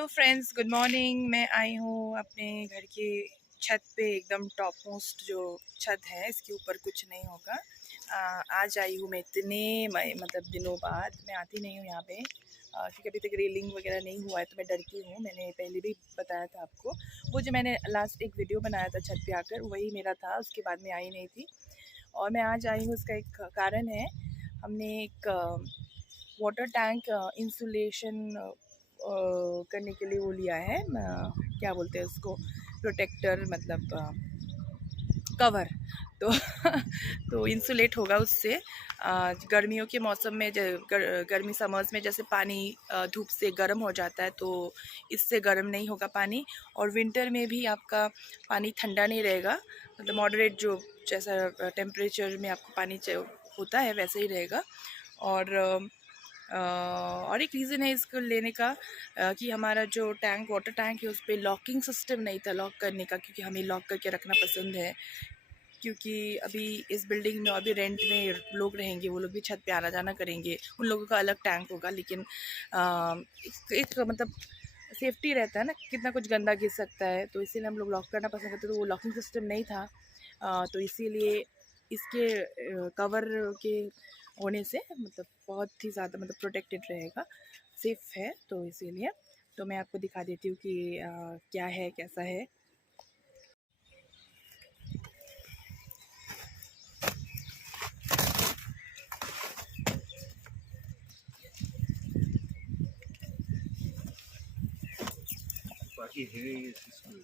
Hello friends, good morning. मैं आई हूँ अपने घर की छत पे, एकदम टॉप मोस्ट जो छत है इसके ऊपर कुछ नहीं होगा। आज आई हूँ मैं इतने मतलब दिनों बाद। मैं आती नहीं हूँ यहाँ पे क्योंकि अभी तक रेलिंग वगैरह नहीं हुआ है तो मैं डरती हूँ। मैंने पहले भी बताया था आपको, वो जो मैंने लास्ट एक वीडियो बनाया था छत पे आकर, वही मेरा था। उसके बाद में आई नहीं थी और मैं आज आई हूँ। उसका एक कारण है, हमने एक वाटर टैंक इंसुलेशन करने के लिए वो लिया है, क्या बोलते हैं उसको, प्रोटेक्टर, मतलब कवर। तो तो इंसुलेट होगा उससे। गर्मियों के मौसम में गर्मी समर्स में जैसे पानी धूप से गर्म हो जाता है, तो इससे गर्म नहीं होगा पानी। और विंटर में भी आपका पानी ठंडा नहीं रहेगा, मतलब मॉडरेट जो जैसा टेम्परेचर में आपको पानी होता है वैसे ही रहेगा। और एक रीज़न है इसको लेने का कि हमारा जो वाटर टैंक है उस पर लॉकिंग सिस्टम नहीं था लॉक करने का, क्योंकि हमें लॉक करके रखना पसंद है। क्योंकि अभी इस बिल्डिंग में अभी रेंट में लोग रहेंगे, वो लोग भी छत पे आना जाना करेंगे, उन लोगों का अलग टैंक होगा। लेकिन एक मतलब सेफ्टी रहता है ना, कितना कुछ गंदा गिर सकता है, तो इसीलिए हम लोग लॉक करना पसंद करते। तो वो लॉकिंग सिस्टम नहीं था, तो इसीलिए इसके कवर के होने से मतलब बहुत ही ज़्यादा मतलब प्रोटेक्टेड रहेगा, सेफ़ है। तो इसीलिए तो मैं आपको दिखा देती हूँ कि क्या है, कैसा है। बाकी है इसमें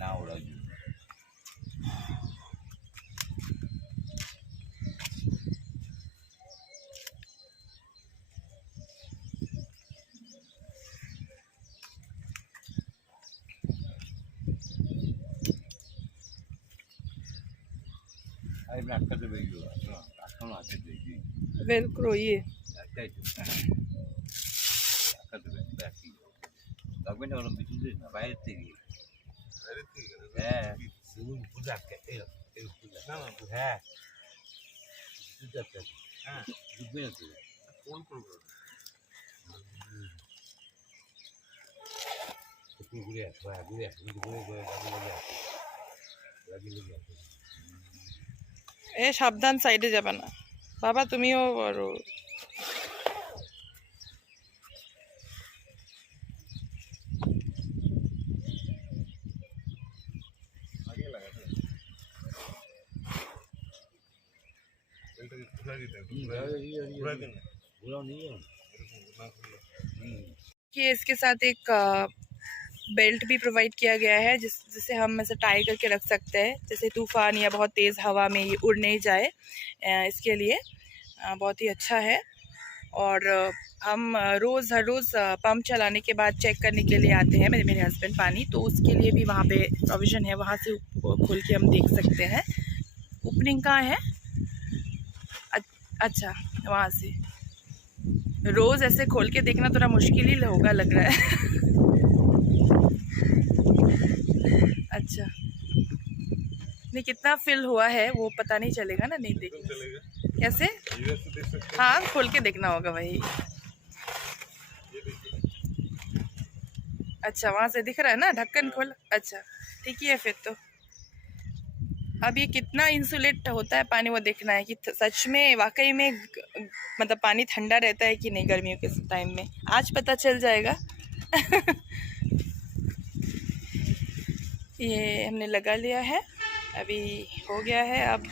now 아니 나 아까도 얘기해. 아까는 안 되지. वेलक्रो ये 아까 있어. 아까도 얘기. 나그네 얼음 비틀지 나 봐야 되기. 예. 지금 부탁해. 예. 나는 부탁. 부탁해. 아, 누구야 그? 올 걸. 그래, 좋아, 그래. এ সাবধান সাইডে যাবে না বাবা তুমিও বড় आगे लगा था। पूरा दिन पूरा नहीं है। कि इसके साथ एक बेल्ट भी प्रोवाइड किया गया है जिसे हम ऐसे टाई करके रख सकते हैं, जैसे तूफ़ान या बहुत तेज़ हवा में ये उड़ नहीं जाए, इसके लिए बहुत ही अच्छा है। और हम हर रोज़ पंप चलाने के बाद चेक करने के लिए आते हैं मेरे हस्बैंड पानी, तो उसके लिए भी वहाँ पे प्रोविज़न है, वहाँ से खोल के हम देख सकते हैं। ओपनिंग कहाँ है? अच्छा, वहाँ से रोज़ ऐसे खोल के देखना थोड़ा मुश्किल ही होगा लग रहा है। अच्छा, नहीं कितना फिल हुआ है वो पता नहीं चलेगा ना, नहीं देखना कैसे? हाँ, खोल के देखना होगा वही। अच्छा, वहाँ से दिख रहा है ना ढक्कन खोल। अच्छा ठीक है, फिर तो अब ये कितना इंसुलेट होता है पानी वो देखना है कि सच में वाकई में मतलब पानी ठंडा रहता है कि नहीं गर्मियों के टाइम में, आज पता चल जाएगा। ये हमने लगा लिया है, अभी हो गया है। अब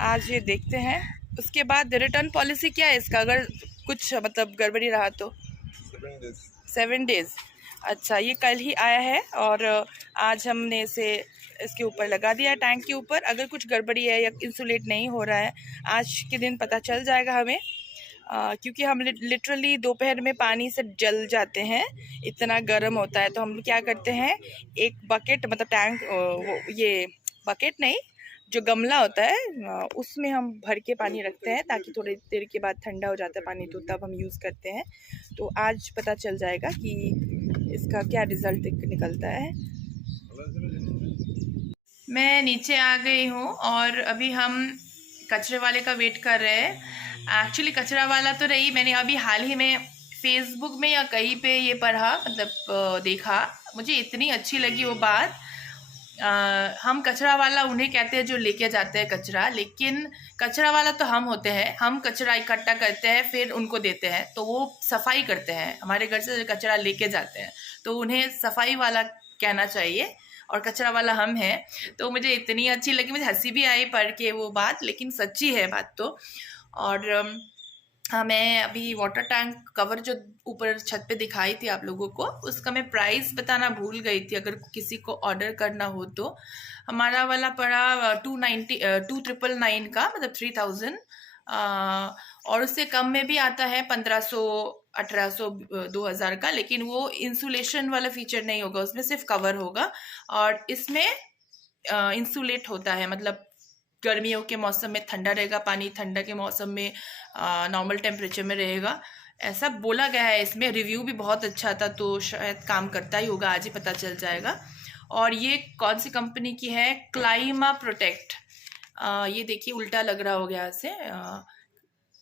आज ये देखते हैं, उसके बाद रिटर्न पॉलिसी क्या है इसका, अगर कुछ मतलब गड़बड़ी रहा तो 7 डेज़। अच्छा, ये कल ही आया है और आज हमने इसे इसके ऊपर लगा दिया है, टैंक के ऊपर। अगर कुछ गड़बड़ी है या इंसुलेट नहीं हो रहा है, आज के दिन पता चल जाएगा हमें, क्योंकि हम लिटरली दोपहर में पानी से जल जाते हैं, इतना गर्म होता है। तो हम क्या करते हैं, एक बकेट मतलब टैंक ये बकेट नहीं, जो गमला होता है उसमें हम भर के पानी रखते हैं, ताकि थोड़ी देर के बाद ठंडा हो जाता है पानी, तो तब हम यूज़ करते हैं। तो आज पता चल जाएगा कि इसका क्या रिज़ल्ट निकलता है। मैं नीचे आ गई हूँ और अभी हम कचरे वाले का वेट कर रहे हैं। एक्चुअली कचरा वाला तो रही, मैंने अभी हाल ही में फेसबुक में या कहीं पे ये पढ़ा, मतलब देखा, मुझे इतनी अच्छी लगी वो बात। हम कचरा वाला उन्हें कहते हैं जो लेके जाते हैं कचरा, लेकिन कचरा वाला तो हम होते हैं। हम कचरा इकट्ठा करते हैं फिर उनको देते हैं, तो वो सफाई करते हैं। हमारे घर से कचरा लेके जाते हैं तो उन्हें सफाई वाला कहना चाहिए, और कचरा वाला हम हैं। तो मुझे इतनी अच्छी लगी, मुझे हंसी भी आई पढ़ के वो बात, लेकिन सच्ची है बात तो। और हाँ, मैं अभी वाटर टैंक कवर जो ऊपर छत पे दिखाई थी आप लोगों को, उसका मैं प्राइस बताना भूल गई थी। अगर किसी को ऑर्डर करना हो तो हमारा वाला पड़ा 2,999 का, मतलब 3,000, और उससे कम में भी आता है 1,500, 1,800, 2,000 का, लेकिन वो इंसुलेशन वाला फीचर नहीं होगा, उसमें सिर्फ कवर होगा। और इसमें इंसुलेट होता है, मतलब गर्मियों के मौसम में ठंडा रहेगा पानी, ठंडा के मौसम में नॉर्मल टेम्परेचर में रहेगा, ऐसा बोला गया है। इसमें रिव्यू भी बहुत अच्छा था, तो शायद काम करता ही होगा, आज ही पता चल जाएगा। और ये कौन सी कंपनी की है? Clima protect. ये देखिए उल्टा लग रहा हो गया से,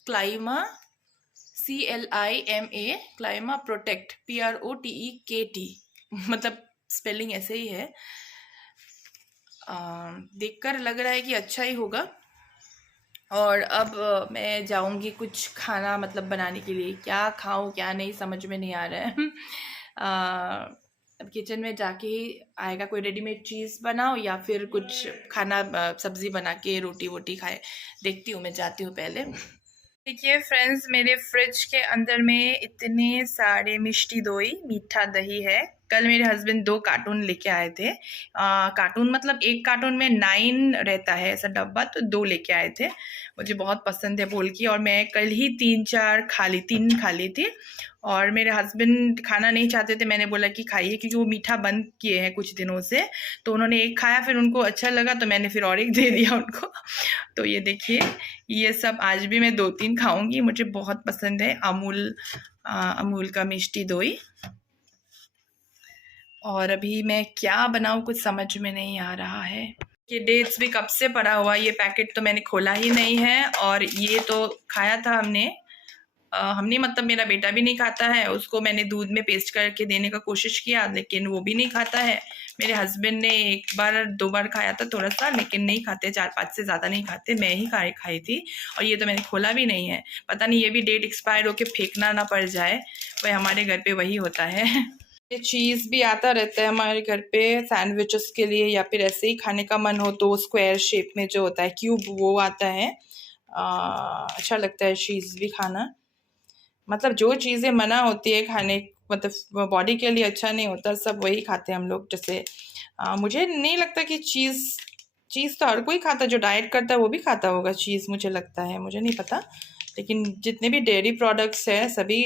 clima CLIMA, clima protect, PROTEKT, मतलब स्पेलिंग ऐसे ही है। देखकर लग रहा है कि अच्छा ही होगा। और अब मैं जाऊंगी कुछ खाना मतलब बनाने के लिए, क्या खाऊं क्या नहीं समझ में नहीं आ रहा है। अब किचन में जाके ही आएगा, कोई रेडीमेड चीज़ बनाओ या फिर कुछ खाना सब्ज़ी बना के रोटी वोटी खाए, देखती हूँ, मैं जाती हूँ पहले। देखिए फ्रेंड्स, मेरे फ्रिज के अंदर में इतने सारे मिष्टी दोई, मीठा दही है। कल मेरे हस्बैंड 2 कार्टून लेके आए थे। कार्टून मतलब एक कार्टून में 9 रहता है ऐसा डब्बा, तो 2 लेके आए थे। मुझे बहुत पसंद है बोल की, और मैं कल ही 3 खा ली थी। और मेरे हस्बैंड खाना नहीं चाहते थे, मैंने बोला कि खाइए, क्योंकि वो मीठा बंद किए हैं कुछ दिनों से। तो उन्होंने एक खाया, फिर उनको अच्छा लगा तो मैंने फिर और एक दे दिया उनको। तो ये देखिए, ये सब आज भी मैं 2-3 खाऊंगी, मुझे बहुत पसंद है अमूल का मिष्टी दोई। और अभी मैं क्या बनाऊँ कुछ समझ में नहीं आ रहा है। ये डेट्स भी कब से पड़ा हुआ, ये पैकेट तो मैंने खोला ही नहीं है। और ये तो खाया था हमने मतलब मेरा बेटा भी नहीं खाता है, उसको मैंने दूध में पेस्ट करके देने का कोशिश किया लेकिन वो भी नहीं खाता है। मेरे हस्बैंड ने 1 बार 2 बार खाया था थोड़ा सा, लेकिन नहीं खाते, 4-5 से ज़्यादा नहीं खाते, मैं ही खाई थी। और ये तो मैंने खोला भी नहीं है, पता नहीं ये भी डेट एक्सपायर होके फेंकना ना पड़ जाए, वह हमारे घर पे वही होता है। ये चीज़ भी आता रहता है हमारे घर पे सैंडविचेस के लिए, या फिर ऐसे ही खाने का मन हो तो स्क्वायर शेप में जो होता है क्यूब, वो आता है। अच्छा लगता है चीज़ भी खाना। मतलब जो चीज़ें मना होती है खाने, मतलब बॉडी के लिए अच्छा नहीं होता, सब वही खाते हैं हम लोग। जैसे मुझे नहीं लगता कि चीज़ तो हर कोई खाता है, जो डाइट करता है वो भी खाता होगा चीज़, मुझे लगता है, मुझे नहीं पता। लेकिन जितने भी डेयरी प्रोडक्ट्स हैं सभी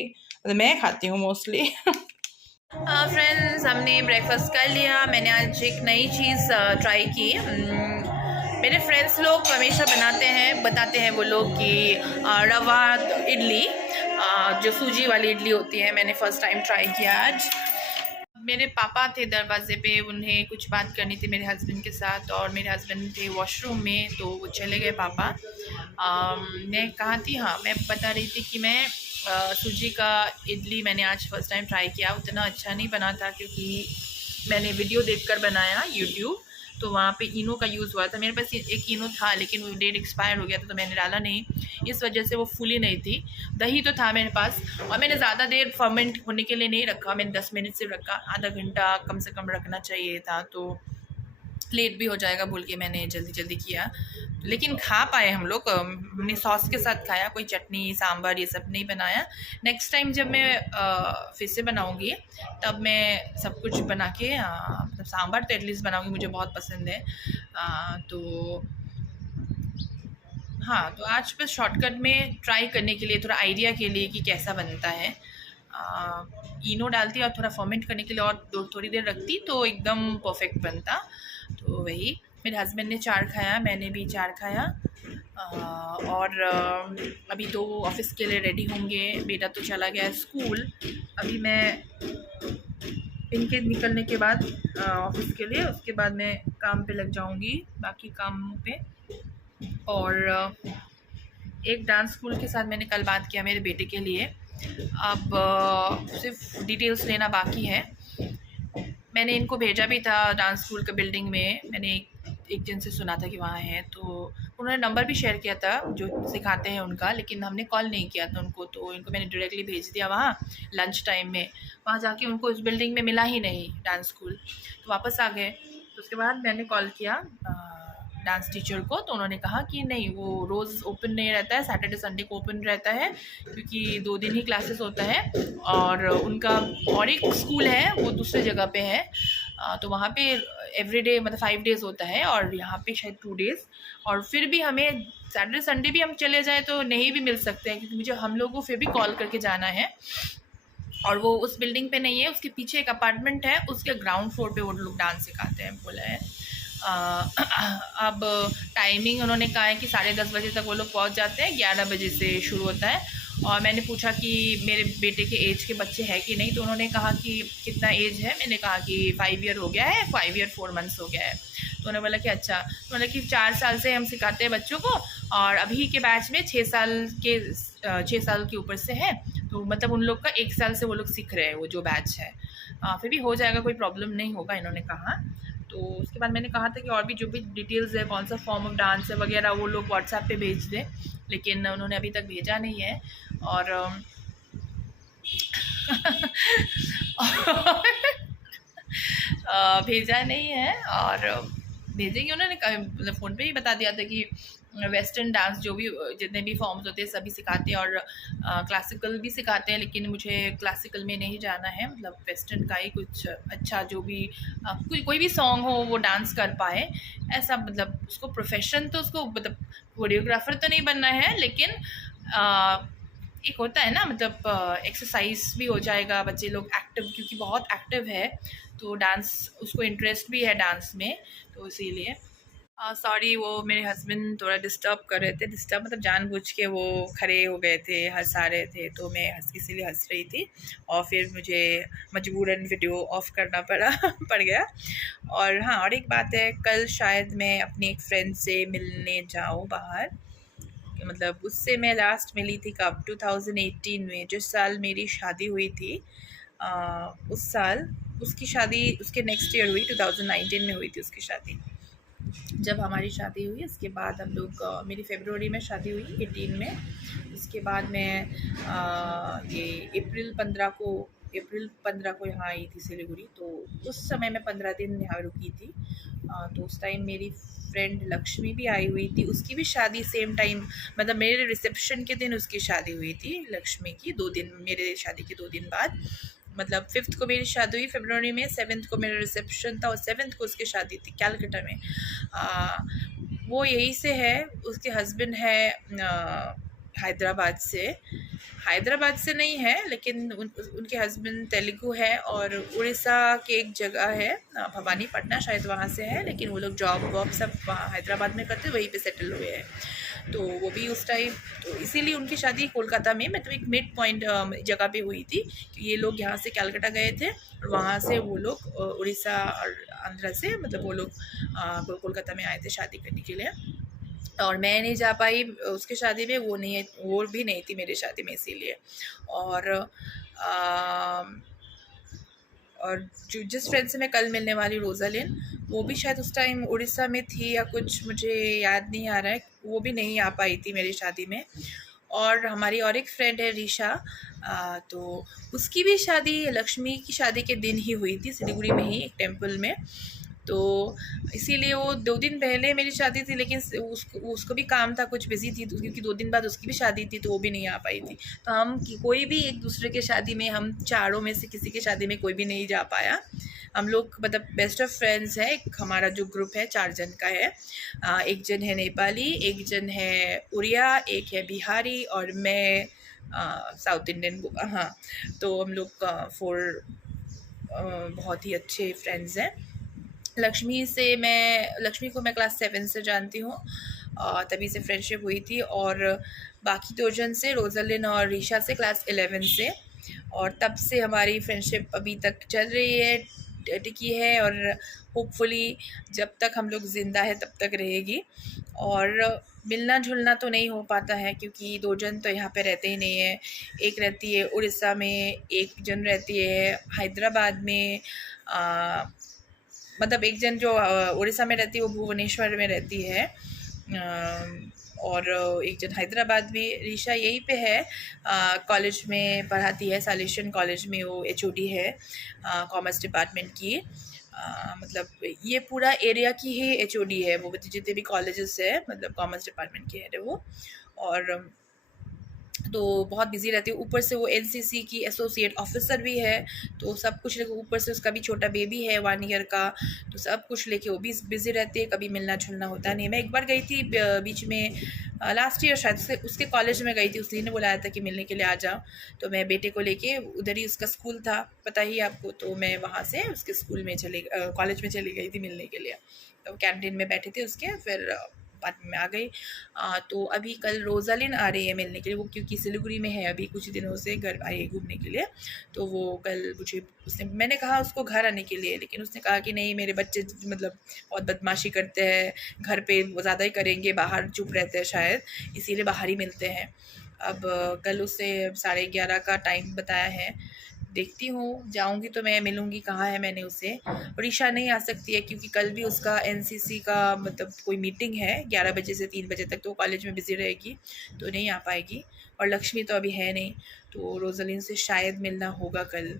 मैं खाती हूँ मोस्टली। फ्रेंड्स, हमने ब्रेकफास्ट कर लिया। मैंने आज एक नई चीज़ ट्राई की। मेरे फ्रेंड्स लोग हमेशा बताते हैं वो लोग कि रवा इडली, जो सूजी वाली इडली होती है, मैंने फ़र्स्ट टाइम ट्राई किया आज। मेरे पापा थे दरवाजे पे, उन्हें कुछ बात करनी थी मेरे हस्बैंड के साथ, और मेरे हस्बैंड थे वॉशरूम में, तो वो चले गए पापा। मैं कहाँ थी, हाँ मैं बता रही थी कि मैं सूजी का इडली मैंने आज फर्स्ट टाइम ट्राई किया। उतना अच्छा नहीं बना था क्योंकि मैंने वीडियो देखकर बनाया यूट्यूब, तो वहाँ पे इनो का यूज़ हुआ था। मेरे पास एक इनो था लेकिन वो डेट एक्सपायर हो गया था, तो मैंने डाला नहीं, इस वजह से वो फूली नहीं थी। दही तो था मेरे पास, और मैंने ज़्यादा देर फर्मेंट होने के लिए नहीं रखा, मैंने 10 मिनट से रखा, आधा घंटा कम से कम रखना चाहिए था, तो लेट भी हो जाएगा बोल के मैंने जल्दी जल्दी किया। लेकिन खा पाए हम लोग, हमने सॉस के साथ खाया, कोई चटनी सांभर ये सब नहीं बनाया। नेक्स्ट टाइम जब मैं फिर से बनाऊँगी तब मैं सब कुछ बना के, मतलब सांभर तो एटलीस्ट बनाऊँगी, मुझे बहुत पसंद है। तो हाँ, तो आज बस शॉर्टकट में ट्राई करने के लिए, थोड़ा आइडिया के लिए कि कैसा बनता है। इनो डालती और थोड़ा फर्मेंट करने के लिए और थोड़ी देर रखती तो एकदम परफेक्ट बनता। तो वही, मेरे हस्बैंड ने 4 खाया, मैंने भी 4 खाया। और अभी तो ऑफिस के लिए रेडी होंगे, बेटा तो चला गया है स्कूल। अभी मैं इनके निकलने के बाद ऑफिस के लिए, उसके बाद मैं काम पे लग जाऊंगी, बाकी कामों पे। और एक डांस स्कूल के साथ मैंने कल बात किया मेरे बेटे के लिए, अब सिर्फ डिटेल्स लेना बाकी है। मैंने इनको भेजा भी था डांस स्कूल के बिल्डिंग में, मैंने एक जन से सुना था कि वहाँ है, तो उन्होंने नंबर भी शेयर किया था जो सिखाते हैं उनका, लेकिन हमने कॉल नहीं किया था उनको, तो इनको मैंने डायरेक्टली भेज दिया वहाँ लंच टाइम में। वहाँ जाके उनको इस बिल्डिंग में मिला ही नहीं डांस स्कूल, तो वापस आ गए। तो उसके बाद मैंने कॉल किया डांस टीचर को, तो उन्होंने कहा कि नहीं, वो रोज़ ओपन नहीं रहता है, सैटरडे संडे को ओपन रहता है, क्योंकि 2 दिन ही क्लासेस होता है। और उनका और एक स्कूल है वो दूसरे जगह पे है, तो वहाँ पे एवरीडे मतलब 5 डेज़ होता है, और यहाँ पे शायद 2 डेज़। और फिर भी हमें सैटरडे संडे भी हम चले जाए तो नहीं भी मिल सकते हैं, क्योंकि मुझे हम लोगों को फिर भी कॉल करके जाना है। और वो उस बिल्डिंग पे नहीं है, उसके पीछे एक अपार्टमेंट है, उसके ग्राउंड फ्लोर पे वो लोग डांस सिखाते हैं बोला है। अब टाइमिंग उन्होंने कहा है कि 10:30 बजे तक वो लोग पहुंच जाते हैं, 11 बजे से शुरू होता है। और मैंने पूछा कि मेरे बेटे के एज के बच्चे हैं कि नहीं, तो उन्होंने कहा कि कितना एज है, मैंने कहा कि 5 ईयर हो गया है, 5 ईयर 4 मंथ्स हो गया है। तो उन्होंने बोला कि अच्छा, तो बोला कि 4 साल से हम सिखाते हैं बच्चों को, और अभी के बैच में 6 साल के ऊपर से है, तो मतलब उन लोग का 1 साल से वो लोग सीख रहे हैं, वो जो बैच है। फिर भी हो जाएगा, कोई प्रॉब्लम नहीं होगा, इन्होंने कहा। तो उसके बाद मैंने कहा था कि और भी जो भी डिटेल्स है, कौन सा फॉर्म ऑफ डांस है वगैरह, वो लोग व्हाट्सएप पे भेज दें, लेकिन उन्होंने अभी तक भेजा नहीं है। और भेजा नहीं है, और भेजेंगे। उन्होंने मतलब फ़ोन पे ही बता दिया था कि वेस्टर्न डांस जो भी जितने भी फॉर्म्स होते हैं सभी सिखाते हैं, और क्लासिकल भी सिखाते हैं, लेकिन मुझे क्लासिकल में नहीं जाना है, मतलब वेस्टर्न का ही कुछ अच्छा, जो भी कोई भी सॉन्ग हो वो डांस कर पाए, ऐसा। मतलब उसको प्रोफेशन तो उसको मतलब कोरियोग्राफर तो नहीं बनना है, लेकिन एक होता है ना, मतलब एक्सरसाइज भी हो जाएगा, बच्चे लोग एक्टिव, क्योंकि बहुत एक्टिव है, तो डांस उसको इंटरेस्ट भी है डांस में, तो इसीलिए। सॉरी, वो मेरे हस्बैंड थोड़ा डिस्टर्ब कर रहे थे। डिस्टर्ब मतलब जानबूझ के वो खड़े हो गए थे, हंसा रहे थे, तो मैं इसीलिए हंस रही थी और फिर मुझे मजबूरन वीडियो ऑफ करना पड़ा पड़ गया। और हाँ, और एक बात है, कल शायद मैं अपनी एक फ्रेंड से मिलने जाऊँ बाहर। मतलब उससे मैं लास्ट मिली थी कब, 2018 में, जिस साल मेरी शादी हुई थी। उस साल उसकी शादी उसके नेक्स्ट ईयर हुई, 2019 में हुई थी उसकी शादी। जब हमारी शादी हुई उसके बाद हम लोग, मेरी फरवरी में शादी हुई 18 में। उसके बाद मैं ये अप्रैल 15 को यहाँ आई थी सिलीगुड़ी। तो उस समय मैं 15 दिन यहाँ रुकी थी। तो उस टाइम मेरी फ्रेंड लक्ष्मी भी आई हुई थी, उसकी भी शादी सेम टाइम, मतलब मेरे रिसेप्शन के दिन उसकी शादी हुई थी लक्ष्मी की, 2 दिन मेरे शादी के 2 दिन बाद। मतलब 5th को मेरी शादी हुई फरवरी में, 7th को मेरा रिसेप्शन था और 7th को उसकी शादी थी कैलकटा में। वो यहीं से है, उसके हस्बैंड है हैदराबाद से। हैदराबाद से नहीं है, लेकिन उनके हस्बैंड तेलुगु है और उड़ीसा के एक जगह है भवानीपटना शायद, वहाँ से है। लेकिन वो लोग जॉब वॉब सब वहाँ हैदराबाद में करते, वहीं पे सेटल हुए हैं। तो वो भी उस टाइम, तो इसीलिए उनकी शादी कोलकाता में, मतलब एक मिड पॉइंट जगह पे हुई थी। ये लोग यहाँ से कलकत्ता गए थे और वहाँ से वो लोग उड़ीसा और आंध्रा से, मतलब वो लोग कोलकाता में आए थे शादी करने के लिए। और मैं नहीं जा पाई उसकी शादी में, वो भी नहीं थी मेरी शादी में, इसीलिए। और और जिस फ्रेंड से मैं कल मिलने वाली रोज़ालिन, वो भी शायद उस टाइम उड़ीसा में थी या कुछ, मुझे याद नहीं आ रहा है। वो भी नहीं आ पाई थी मेरी शादी में। और हमारी और एक फ्रेंड है रीशा, तो उसकी भी शादी लक्ष्मी की शादी के दिन ही हुई थी, सिलीगुड़ी में ही एक टेम्पल में। तो इसीलिए वो 2 दिन पहले मेरी शादी थी, लेकिन उसको भी काम था, कुछ बिजी थी, तो क्योंकि 2 दिन बाद उसकी भी शादी थी, तो वो भी नहीं आ पाई थी। तो हम कोई भी एक दूसरे के शादी में, हम चारों में से किसी की शादी में कोई भी नहीं जा पाया। हम लोग मतलब बेस्ट ऑफ फ्रेंड्स है। एक हमारा जो ग्रुप है 4 जन का है। एक जन है नेपाली, एक जन है उड़िया, एक है बिहारी और मैं साउथ इंडियन। हाँ, तो हम लोग 4 बहुत ही अच्छे फ्रेंड्स हैं। लक्ष्मी को मैं क्लास 7 से जानती हूँ, तभी से फ्रेंडशिप हुई थी। और बाकी 2 जन से, रोज़ालिन और रीशा से, क्लास 11 से। और तब से हमारी फ्रेंडशिप अभी तक चल रही है, टिकी है, और होपफुली जब तक हम लोग ज़िंदा है तब तक रहेगी। और मिलना जुलना तो नहीं हो पाता है, क्योंकि 2 जन तो यहाँ पे रहते ही नहीं है। एक रहती है उड़ीसा में, एक जन रहती है हैदराबाद में। मतलब एक जन जो उड़ीसा में रहती है वो भुवनेश्वर में रहती है, और एक जन हैदराबाद में। रीशा यहीं पे है, कॉलेज में पढ़ाती है, सालेशन कॉलेज में वो HOD है, कॉमर्स डिपार्टमेंट की। मतलब ये पूरा एरिया की ही HOD है वो, जितने भी कॉलेजेस है, मतलब कॉमर्स डिपार्टमेंट की है वो। और तो बहुत बिजी रहती है। ऊपर से वो NCC की एसोसिएट ऑफिसर भी है, तो सब कुछ लेके, ऊपर से उसका भी छोटा बेबी है 1 ईयर का, तो सब कुछ लेके वो भी बिजी रहती है। कभी मिलना जुलना होता नहीं। मैं एक बार गई थी बीच में, लास्ट ईयर शायद, उसके कॉलेज में गई थी। उसने बुलाया था कि मिलने के लिए आ जाओ, तो मैं बेटे को लेके, उधर ही उसका स्कूल था, पता ही आपको, तो मैं वहाँ से उसके स्कूल में कॉलेज में चली गई थी मिलने के लिए। तो कैंटीन में बैठे थे उसके, फिर बाद में आ गई। तो अभी कल रोज़ालिन आ रही है मिलने के लिए, वो क्योंकि सिलीगुड़ी में है अभी, कुछ दिनों से घर आई है घूमने के लिए। तो वो कल मैंने कहा उसको घर आने के लिए, लेकिन उसने कहा कि नहीं, मेरे बच्चे मतलब बहुत बदमाशी करते हैं, घर पे ज़्यादा ही करेंगे, बाहर चुप रहते हैं शायद, इसीलिए बाहर ही मिलते हैं। अब कल उसे 11:30 का टाइम बताया है, देखती हूँ, जाऊँगी तो मैं मिलूँगी। कहाँ है मैंने उसे। ऋषा नहीं आ सकती है क्योंकि कल भी उसका NCC का मतलब कोई मीटिंग है 11 बजे से 3 बजे तक, तो वो कॉलेज में बिज़ी रहेगी, तो नहीं आ पाएगी। और लक्ष्मी तो अभी है नहीं, तो रोज़ालिन से शायद मिलना होगा कल।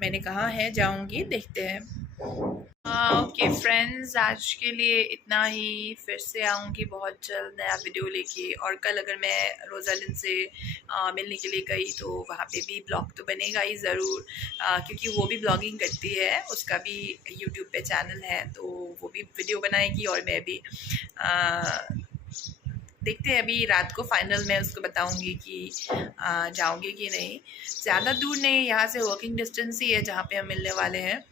मैंने कहा है जाऊँगी, देखते हैं। ओके फ्रेंड्स, आज के लिए इतना ही। फिर से आऊँगी बहुत जल्द नया वीडियो लेके। और कल अगर मैं रोज़ालिन से मिलने के लिए गई तो वहाँ पे भी ब्लॉग तो बनेगा ही ज़रूर, क्योंकि वो भी ब्लॉगिंग करती है, उसका भी यूट्यूब पे चैनल है, तो वो भी वीडियो बनाएगी और मैं भी। देखते हैं, अभी रात को फाइनल मैं उसको बताऊंगी कि जाऊंगी कि नहीं। ज़्यादा दूर नहीं, यहाँ से वॉकिंग डिस्टेंस ही है जहाँ पे हम मिलने वाले हैं।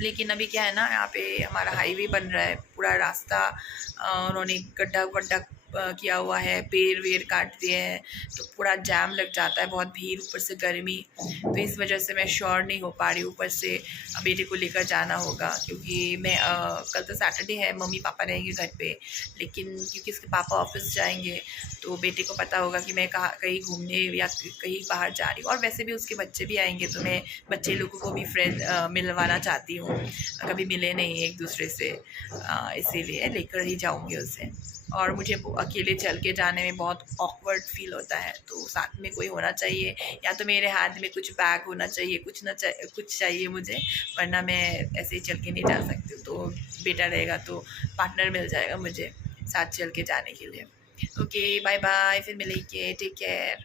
लेकिन अभी क्या है ना, यहाँ पे हमारा हाईवे बन रहा है, पूरा रास्ता उन्होंने गड्ढा वड्ढा किया हुआ है, पेड़ वेड़ काट दिए हैं, तो पूरा जाम लग जाता है, बहुत भीड़, ऊपर से गर्मी, तो इस वजह से मैं श्योर नहीं हो पा रही हूँ। ऊपर से बेटे को लेकर जाना होगा, क्योंकि मैं कल तो सैटरडे है, मम्मी पापा रहेंगे घर पे, लेकिन क्योंकि इसके पापा ऑफिस जाएंगे तो बेटे को पता होगा कि मैं कहीं घूमने या कहीं बाहर जा रही हूँ। और वैसे भी उसके बच्चे भी आएंगे, तो मैं बच्चे लोगों को भी फ्रेंड मिलवाना चाहती हूँ, कभी मिले नहीं एक दूसरे से, इसीलिए लेकर ही जाऊँगी उसे। और मुझे अकेले चल के जाने में बहुत ऑकवर्ड फील होता है, तो साथ में कोई होना चाहिए, या तो मेरे हाथ में कुछ बैग होना चाहिए, कुछ चाहिए मुझे, वरना मैं ऐसे ही चल के नहीं जा सकती हूँ। तो बेटा रहेगा तो पार्टनर मिल जाएगा मुझे साथ चल के जाने के लिए। ओके, बाय बाय, फिर मिलेंगे, टेक केयर।